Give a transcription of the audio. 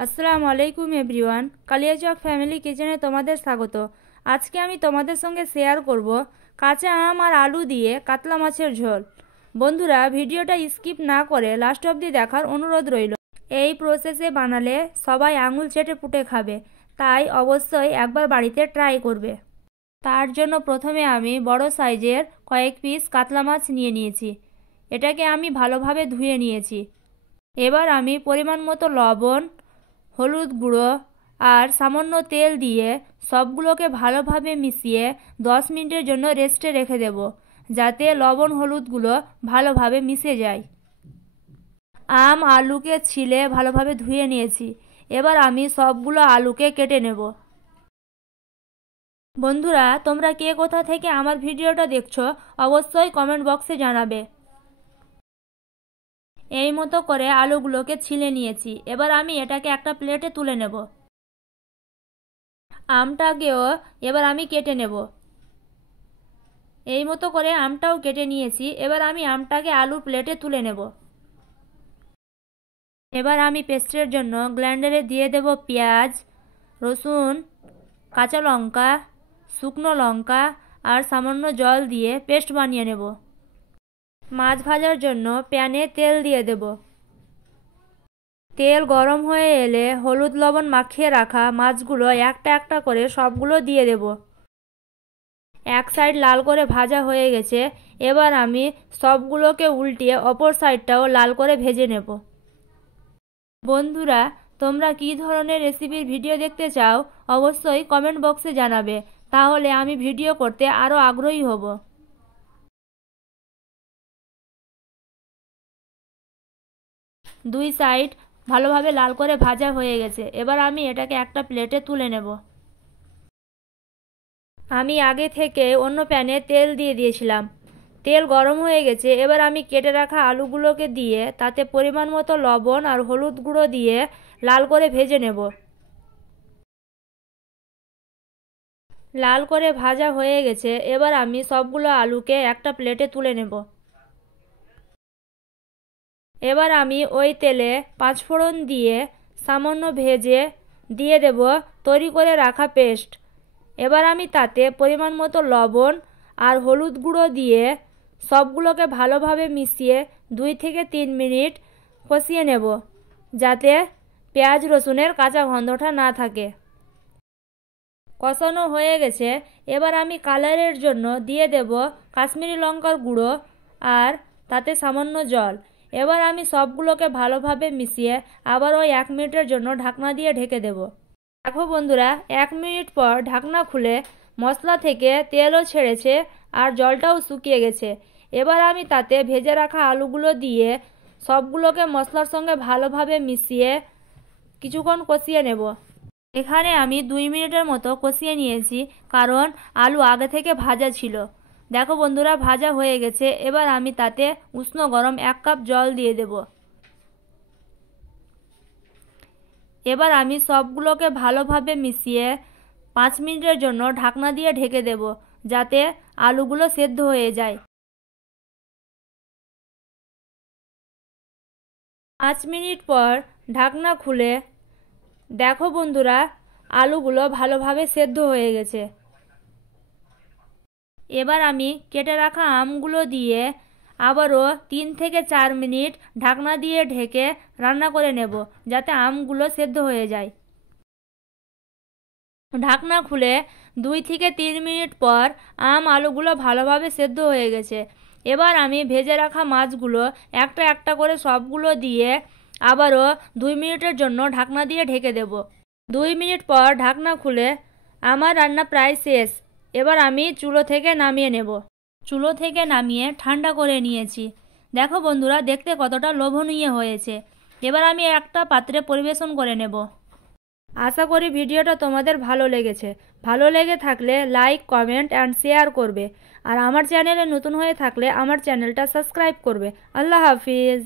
আসসালামু আলাইকুম everyone, Kaliachak family কিচেনে তোমাদের স্বাগত। আজকে আমি তোমাদের সঙ্গে শেয়ার করব কাঁচা আম আর আলু দিয়ে কাতলা মাছের ঝোল। বন্ধুরা, ভিডিওটা স্কিপ না করে লাস্ট অবধি দেখার অনুরোধ রইল। এই প্রসেসে বানালে সবাই আঙুল চেটে পুটে খাবে, তাই অবশ্যই একবার বাড়িতে ট্রাই করবে। তার জন্য প্রথমে আমি বড় সাইজের কয়েক পিস কাতলা মাছ নিয়ে নিয়েছি। এটাকে আমি ভালোভাবে ধুয়ে নিয়েছি। এবার আমি পরিমাণ মতো লবণ, হলুদ গুঁড়ো আর সামান্য তেল দিয়ে সবগুলোকে ভালোভাবে মিশিয়ে 10 মিনিটের জন্য রেস্টে রেখে দেব, যাতে লবণ হলুদগুলো ভালোভাবে মিশে যায়। আম আলুকে ছিলে ভালোভাবে ধুয়ে নিয়েছি। এবার আমি সবগুলো আলুকে কেটে নেব। বন্ধুরা, তোমরা কে কোথা থেকে আমার ভিডিওটা দেখছো অবশ্যই কমেন্ট বক্সে জানাবে। এই মতো করে আলুগুলোকে ছিলে নিয়েছি। এবার আমি এটাকে একটা প্লেটে তুলে নেব। আমটাকেও এবার আমি কেটে নেব। এই মতো করে আমটাও কেটে নিয়েছি। এবার আমি আমটাকে আলুর প্লেটে তুলে নেব। এবার আমি পেস্টের জন্য গ্রাইন্ডারে দিয়ে দেব পেঁয়াজ, রসুন, কাঁচা লঙ্কা, শুকনো লঙ্কা আর সামান্য জল দিয়ে পেস্ট বানিয়ে নেব। মাছ ভাজার জন্য প্যানে তেল দিয়ে দেব। তেল গরম হয়ে এলে হলুদ লবণ মাখিয়ে রাখা মাছগুলো একটা একটা করে সবগুলো দিয়ে দেব। এক সাইড লাল করে ভাজা হয়ে গেছে। এবার আমি সবগুলোকে উল্টিয়ে অপর সাইডটাও লাল করে ভেজে নেব। বন্ধুরা, তোমরা কী ধরনের রেসিপির ভিডিও দেখতে চাও অবশ্যই কমেন্ট বক্সে জানাবে, তাহলে আমি ভিডিও করতে আরও আগ্রহী হব। দুই সাইড ভালোভাবে লাল করে ভাজা হয়ে গেছে। এবার আমি এটাকে একটা প্লেটে তুলে নেব। আমি আগে থেকে অন্য প্যানে তেল দিয়ে দিয়েছিলাম। তেল গরম হয়ে গেছে। এবার আমি কেটে রাখা আলুগুলোকে দিয়ে তাতে পরিমাণ মতো লবণ আর হলুদ গুঁড়ো দিয়ে লাল করে ভেজে নেব। লাল করে ভাজা হয়ে গেছে। এবার আমি সবগুলো আলুকে একটা প্লেটে তুলে নেব। এবার আমি ওই তেলে পাঁচফোড়ন দিয়ে সামান্য ভেজে দিয়ে দেব তৈরি করে রাখা পেস্ট। এবার আমি তাতে পরিমাণ মতো লবণ আর হলুদ গুঁড়ো দিয়ে সবগুলোকে ভালোভাবে মিশিয়ে 2 থেকে 3 মিনিট কষিয়ে নেব, যাতে পেঁয়াজ রসুনের কাঁচা গন্ধটা না থাকে। কষানো হয়ে গেছে। এবার আমি কালারের জন্য দিয়ে দেব কাশ্মীরি লঙ্কার গুঁড়ো আর তাতে সামান্য জল। এবার আমি সবগুলোকে ভালোভাবে মিশিয়ে আবার ওই 1 মিনিটের জন্য ঢাকনা দিয়ে ঢেকে দেব। দেখো বন্ধুরা, 1 মিনিট পর ঢাকনা খুলে মশলা থেকে তেলও ছেড়েছে আর জলটাও শুকিয়ে গেছে। এবার আমি তাতে ভেজে রাখা আলুগুলো দিয়ে সবগুলোকে মশলার সঙ্গে ভালোভাবে মিশিয়ে কিছুক্ষণ কষিয়ে নেব। এখানে আমি 2 মিনিটের মতো কষিয়ে নিয়েছি, কারণ আলু আগে থেকে ভাজা ছিল। দেখো বন্ধুরা, ভাজা হয়ে গেছে। এবার আমি তাতে উষ্ণ গরম 1 কাপ জল দিয়ে দেব। এবার আমি সবগুলোকে ভালোভাবে মিশিয়ে 5 মিনিটের জন্য ঢাকনা দিয়ে ঢেকে দেব, যাতে আলুগুলো সেদ্ধ হয়ে যায়। 5 মিনিট পর ঢাকনা খুলে দেখো বন্ধুরা, আলুগুলো ভালোভাবে সেদ্ধ হয়ে গেছে। এবার আমি কেটে রাখা আমগুলো দিয়ে আবারও 3 থেকে 4 মিনিট ঢাকনা দিয়ে ঢেকে রান্না করে নেব, যাতে আমগুলো সেদ্ধ হয়ে যায়। ঢাকনা খুলে 2 থেকে 3 মিনিট পর আম আলুগুলো ভালোভাবে সেদ্ধ হয়ে গেছে। এবার আমি ভেজে রাখা মাছগুলো একটা একটা করে সবগুলো দিয়ে আবারও 2 মিনিটের জন্য ঢাকনা দিয়ে ঢেকে দেব। 2 মিনিট পর ঢাকনা খুলে আমার রান্না প্রায় শেষ। এবার আমি চুলো থেকে নামিয়ে নেব। চুলো থেকে নামিয়ে ঠান্ডা করে নিয়েছি। দেখো বন্ধুরা, দেখতে কতটা লোভনীয় হয়েছে। এবার আমি একটা পাত্রে পরিবেশন করে নেব। আশা করি ভিডিওটা তোমাদের ভালো লেগেছে। ভালো লেগে থাকলে লাইক, কমেন্ট অ্যান্ড শেয়ার করবে। আর আমার চ্যানেলে নতুন হয়ে থাকলে আমার চ্যানেলটা সাবস্ক্রাইব করবে। আল্লাহ হাফিজ।